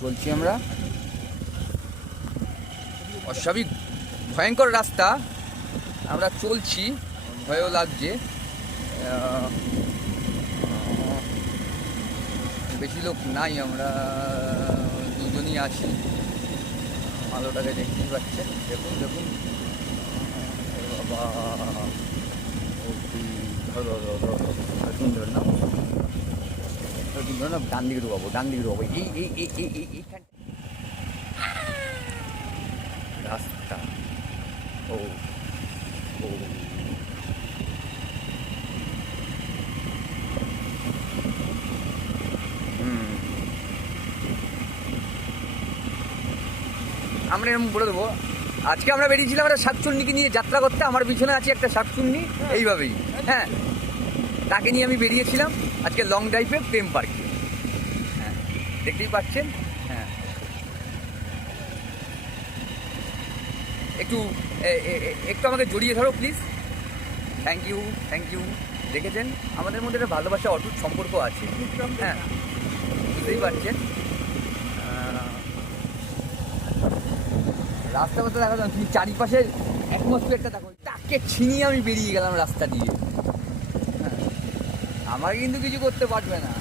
চলছি আমরা, অস্বাভাবিক ভয়ঙ্কর রাস্তা আমরা চলছি, ভয়ও লাগছে। বেশি লোক নাই, আমরা দুজনই আছি। আলোটাকে দেখতেই পাচ্ছেন, দেখুন দেখুন। বাবা ধরো ধর না, ডান দিকে ঢুকাবো, ডান দিকে ঢুকাবো। এইখান রাস্তা। ও ও আমরা এরকম বলে দেবো, আজকে আমরা বেরিয়েছিলাম একটা শাকচুন্নিকে নিয়ে যাত্রা করতে। আমার পিছনে আছে একটা শাকচুন্নি, এইভাবেই। হ্যাঁ, তাকে নিয়ে আমি বেরিয়েছিলাম আজকে লং ড্রাইভে প্রেম পার্কে। হ্যাঁ, দেখতেই পাচ্ছেন। হ্যাঁ, একটু একটু আমাকে জড়িয়ে ধরো please. Thank you, thank you. দেখেছেন আমাদের মধ্যে একটা ভালোবাসা, অটুট সম্পর্ক আছে। হ্যাঁ, বুঝতেই পারছেন। রাস্তা কথা দেখা যাচ্ছে, তুমি চারিপাশের অ্যাটমসফিয়ারটা দেখো। তাকে ছিনিয়ে আমি বেরিয়ে গেলাম রাস্তা দিয়ে। হ্যাঁ, আমাকে কিন্তু কিছু করতে পারবে না।